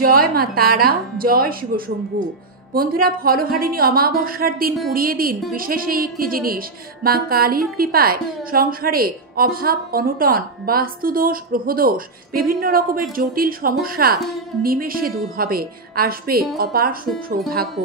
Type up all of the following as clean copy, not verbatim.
জয় মা তারা, জয় শিব শম্ভু। বন্ধুরা, ফলহারিণী অমাবস্যার দিন পুড়িয়ে দিন বিশেষ এই একটি জিনিস। মা কালীর কৃপায় সংসারে অভাব অনটন, বাস্তুদোষ, গ্রহদোষ, বিভিন্ন রকমের জটিল সমস্যা নিমেষে দূর হবে। আসবে অপার সুখ সৌভাগ্য,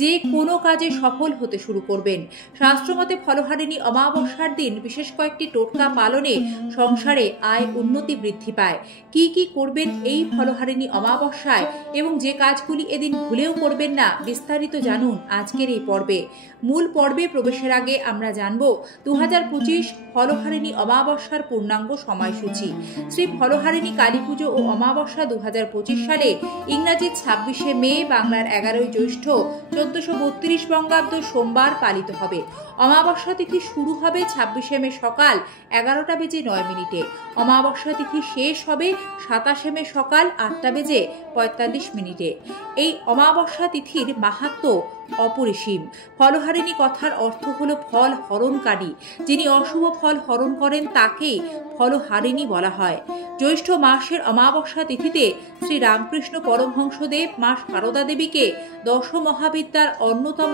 যে কোনো কাজে সফল হতে শুরু করবেন। শাস্ত্রমতে ফলহারিণী অমাবস্যার দিন বিশেষ কয়েকটি টোটকা পালনে সংসারে আয় উন্নতি বৃদ্ধি পায়। কি কি করবেন এই ফলহারিণী অমাবস্যায় এবং যে কাজগুলি এদিন ভুলেও করবেন না, বিস্তারিত জানুন আজকের এই পর্বে। মূল পর্বে প্রবেশের আগে আমরা জানব 2025 ফলহারিণী অমাবস্যার পূর্ণাঙ্গ সময়সূচি। শ্রী ফলহারিণী কালী পুজো ও অমাবস্যা 2025 সালে ইংরাজির 26শে মে, বাংলার 11ই জ্যৈষ্ঠ 1432 বঙ্গাব্দ সোমবার পালিত হবে। অমাবস্যা তিথি শুরু হবে 26শে মে সকাল 11টা বেজে 9 মিনিটে। অমাবস্যা তিথি শেষ হবে 27শে মে সকাল 8টা বেজে 45 মিনিটে। এই অমাবস্যা তিথির মাহাত্ম্য অপরিসীম। ফলহারিণী কথার অর্থ হলো ফল হরণকারী। যিনি অশুভ ফল হরণ করেন তাকেই ফলহারিণী বলা হয়। জ্যৈষ্ঠ মাসের অমাবস্যা তিথিতে শ্রী রামকৃষ্ণ পরমহংসদেব মা সারদা দেবীকে দশ মহাবিদ্যার অন্যতম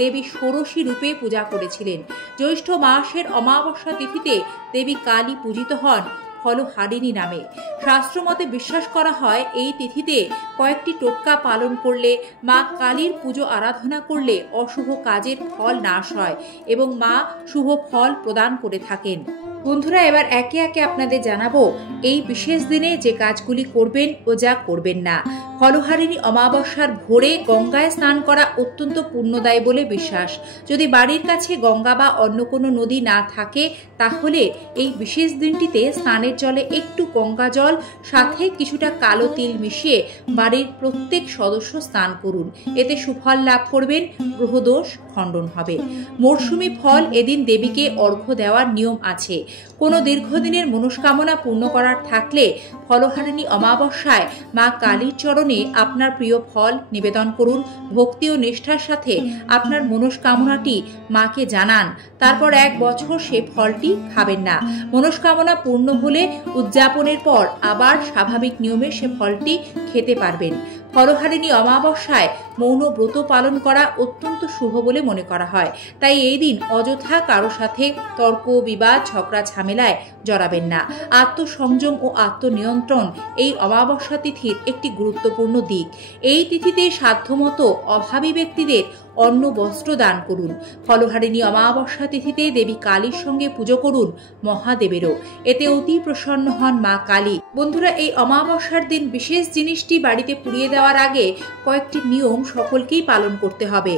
দেবী ষোড়শী রূপে পূজা করেছিলেন। জ্যৈষ্ঠ মাসের অমাবস্যা তিথিতে দেবী কালী পূজিত হন ফলহারিণী নামে। শাস্ত্রমতে বিশ্বাস করা হয় এই তিথিতে কয়েকটি টোটকা পালন করলে, মা কালীর পুজো আরাধনা করলে অশুভ কাজের ফল নাশ হয় এবং মা শুভ ফল প্রদান করে থাকেন। বন্ধুরা, এবার একে একে আপনাদের জানাবো এই বিশেষ দিনে যে কাজগুলি করবেন ও যা করবেন না। ফলহারিণী অমাবস্যার ভোরে গঙ্গায় স্নান করা অত্যন্ত পুণ্যদায়ী বলে বিশ্বাস। যদি বাড়ির কাছে গঙ্গা বা অন্য কোনো নদী না থাকে, তাহলে এই বিশেষ দিনটিতে স্নানের জলে একটু গঙ্গা জল সাথে কিছুটা কালো তিল মিশিয়ে বাড়ির প্রত্যেক সদস্য স্নান করুন। এতে সুফল লাভ করবেন, গ্রহদোষ খণ্ডন হবে। মরশুমি ফল এদিন দেবীকে অর্ঘ্য দেওয়ার নিয়ম আছে। কোনো দীর্ঘদিনের মনস্কামনা পূর্ণ করার থাকলে ফলহারিণী অমাবস্যায় মা কালীর চরণে আপনার প্রিয় ফল নিবেদন করুন। ভক্তি ও নিষ্ঠার সাথে আপনার মনস্কামনাটি মাকে জানান। তারপর 1 বছর সে ফলটি খাবেন না। মনস্কামনা পূর্ণ হলে উদযাপনের পর আবার স্বাভাবিক নিয়মে সে ফলটি খেতে পারবেন। ফলহারিণী অমাবস্যায় মৌন ব্রত পালন করা অত্যন্ত শুভ বলে মনে করা হয়। তাই এই দিন অযথা কারো সাথে তর্ক, বিবাদ, ঝগড়া, ঝামেলায় জড়াবেন না। আত্মসংযম ও আত্মনিয়ন্ত্রণ এই অমাবস্যা তিথির একটি গুরুত্বপূর্ণ দিক। এই তিথিতে সাধ্যমতো অভাবী ব্যক্তিদের অন্ন বস্ত্র দান করুন। ফলহারিণী অমাবস্যা তিথিতে দেবী কালীর সঙ্গে পুজো করুন মহাদেবেরও। এতে অতি প্রসন্ন হন মা কালী। বন্ধুরা, এই অমাবস্যার দিন বিশেষ জিনিসটি বাড়িতে পুড়িয়ে দেওয়ার আগে কয়েকটি নিয়ম সকলকেই পালন করতে হবে।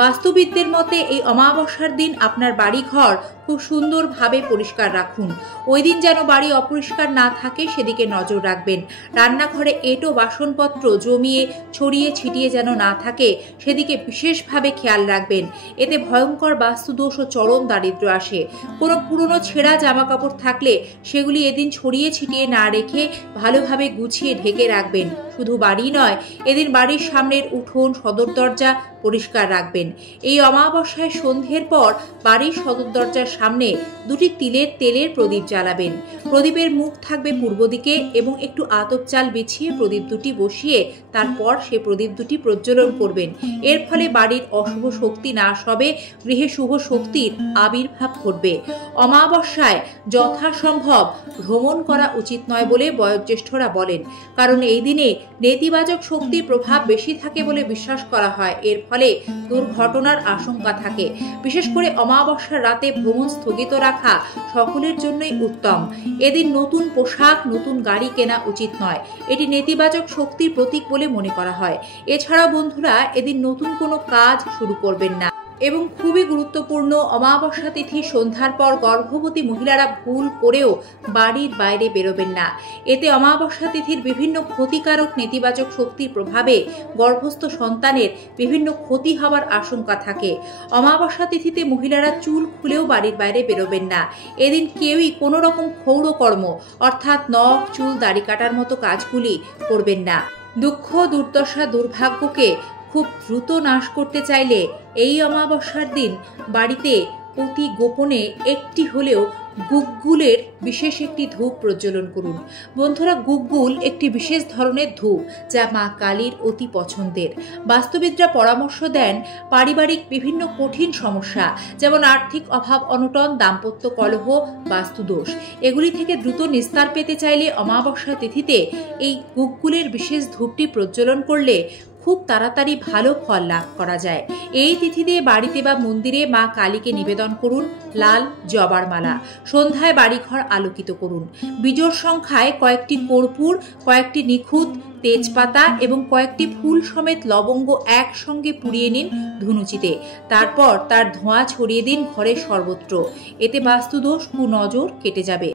বাস্তুবিদদের মতে এই অমাবস্যার দিন আপনার বাড়ি ঘর খুব সুন্দরভাবে পরিষ্কার রাখুন। ওই দিন যেন বাড়ি অপরিষ্কার না থাকে সেদিকে নজর রাখবেন। রান্নাঘরে এঁটো বাসনপত্র জমিয়ে ছড়িয়ে ছিটিয়ে যেন না থাকে সেদিকে বিশেষভাবে খেয়াল রাখবেন। এতে ভয়ঙ্কর বাস্তুদোষ ও চরম দারিদ্র্য আসে। কোনো পুরনো ছেঁড়া জামা কাপড় থাকলে সেগুলি এদিন ছড়িয়ে ছিটিয়ে না রেখে ভালোভাবে গুছিয়ে ঢেকে রাখবেন। শুধু বাড়ি নয়, এদিন বাড়ির সামনের উঠোন, সদর দরজা পরিষ্কার রাখবেন। এই অমাবস্যায় সন্ধ্যের পর বাড়ির সদর দরজার সামনে 2টি তিলের তেলের প্রদীপ জ্বালাবেন। প্রদীপের মুখ থাকবে পূর্ব দিকে এবং একটু আতপ চাল বিছিয়ে প্রদীপ দুটি বসিয়ে তারপর সে প্রদীপ দুটি প্রজ্বলন করবেন। এর ফলে বাড়ির অশুভ শক্তি নাশ হবে, গৃহে শুভ শক্তির আবির্ভাব ঘটবে। অমাবস্যায় যথাসম্ভব ভ্রমণ করা উচিত নয় বলে বয়োজ্যেষ্ঠরা বলেন, কারণ এই দিনে নেতিবাচক শক্তির প্রভাব বেশি থাকে বলে বিশ্বাস করা হয়। এর ফলে দুর্ঘটনার আশঙ্কা থাকে। বিশেষ করে অমাবস্যার রাতে ভ্রমণ স্থগিত রাখা সকলের জন্যই উত্তম। এদিন নতুন পোশাক, নতুন গাড়ি কেনা উচিত নয়। এটি নেতিবাচক শক্তির প্রতীক বলে মনে করা হয়। এছাড়াও বন্ধুরা, এদিন নতুন কোনো কাজ শুরু করবেন না। এবং খুবই গুরুত্বপূর্ণ, অমাবস্যা তিথি সন্ধ্যার পর গর্ভবতী মহিলারা ভুল করেও বাড়ির বাইরে বেরোবেন না। এতে অমাবস্যা তিথির বিভিন্ন ক্ষতিকারক নেতিবাচক শক্তির প্রভাবে গর্ভস্থ সন্তানের বিভিন্ন ক্ষতি হওয়ার আশঙ্কা থাকে। অমাবস্যা তিথিতে মহিলারা চুল খুলেও বাড়ির বাইরে বেরোবেন না। এদিন কেউই কোনো রকম ক্ষৌরকর্ম অর্থাৎ নখ, চুল, দাড়ি কাটার মতো কাজগুলি করবেন না। দুঃখ, দুর্দশা, দুর্ভাগ্যকে খুব দ্রুত নাশ করতে চাইলে এই অমাবস্যার দিন বাড়িতে অতি গোপনে একটি হলেও গুগ্গুলের বিশেষ একটি ধূপ প্রজ্বলন করুন। বন্ধুরা, গুগ্গুল একটি বিশেষ ধরনের ধূপ যা মা কালীর অতি পছন্দের। বাস্তুবিদরা পরামর্শ দেন পারিবারিক বিভিন্ন কঠিন সমস্যা যেমন আর্থিক অভাব অনটন, দাম্পত্য কলহ, বাস্তুদোষ এগুলি থেকে দ্রুত নিস্তার পেতে চাইলে অমাবস্যা তিথিতে এই গুগ্গুলের বিশেষ ধূপটি প্রজ্বলন করলে খুব তাড়াতাড়ি ভালো ফল লাভ করা যায়। এই তিথিতে বাড়িতে বা মন্দিরে মা কালীকে নিবেদন করুন লাল জবার মালা। সন্ধ্যায় বাড়িঘর আলোকিত করুন। বিজোড় সংখ্যায় কয়েকটি কর্পূর, কয়েকটি নিখুঁত তেজপাতা এবং কয়েকটি ফুল সমেত লবঙ্গ একসঙ্গে পুড়িয়ে নিন ধুনুচিতে। তারপর তার ধোঁয়া ছড়িয়ে দিন ঘরের সর্বত্র। এতে বাস্তুদোষ কুনজর কেটে যাবে।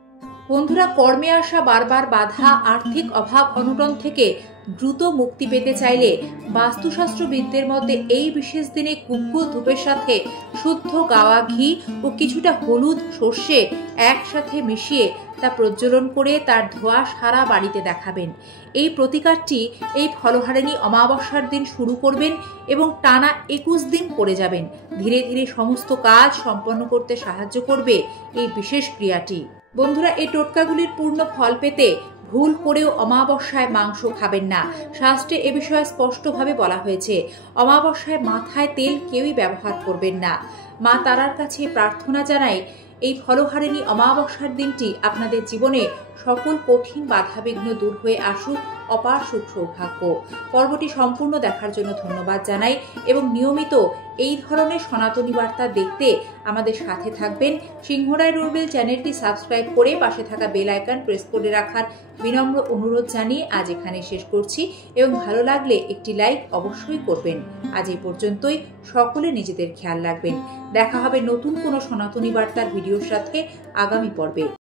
বন্ধুরা, কর্মে আসা বারবার বাধা, আর্থিক অভাব অনটন থেকে দ্রুত মুক্তি পেতে চাইলে বাস্তুশাস্ত্রবিদদের মধ্যে এই বিশেষ দিনে গুগ্গুল ধূপের সাথে শুদ্ধ গাওয়া ঘি ও কিছুটা হলুদ সর্ষে একসাথে মিশিয়ে তা প্রজ্বলন করে তার ধোঁয়া সারা বাড়িতে দেখাবেন। এই প্রতিকারটি এই ফলহারিণী অমাবস্যার দিন শুরু করবেন এবং টানা 21 দিন করে যাবেন। ধীরে ধীরে সমস্ত কাজ সম্পন্ন করতে সাহায্য করবে এই বিশেষ ক্রিয়াটি। বন্ধুরা, এই টোটকাগুলির পূর্ণ ফল পেতে ভুল করেও অমাবস্যায় মাংস খাবেন না। শাস্ত্রে এ বিষয়ে স্পষ্টভাবে বলা হয়েছে, অমাবস্যায় মাথায় তেল কেউই ব্যবহার করবেন না। মা তারার কাছে প্রার্থনা জানাই এই ফলহারিণী অমাবস্যার দিনটি আপনাদের জীবনে সকল কঠিন বাধাবিঘ্ন দূর হয়ে আসুক অপার সুখ সৌভাগ্য। পর্বটি সম্পূর্ণ দেখার জন্য ধন্যবাদ জানাই এবং নিয়মিত এই ধরনের সনাতনী বার্তা দেখতে আমাদের সাথে থাকবেন। সিংহরায় রুরবেল চ্যানেলটি সাবস্ক্রাইব করে পাশে থাকা বেল আইকন প্রেস করে রাখার বিনম্র অনুরোধ জানিয়ে আজ এখানে শেষ করছি এবং ভালো লাগলে একটি লাইক অবশ্যই করবেন। আজ এই পর্যন্তই। সকলে নিজেদের খেয়াল রাখবেন। দেখা হবে নতুন কোনো সনাতনী বার্তার ভিডিওর সাথে আগামী পর্বে।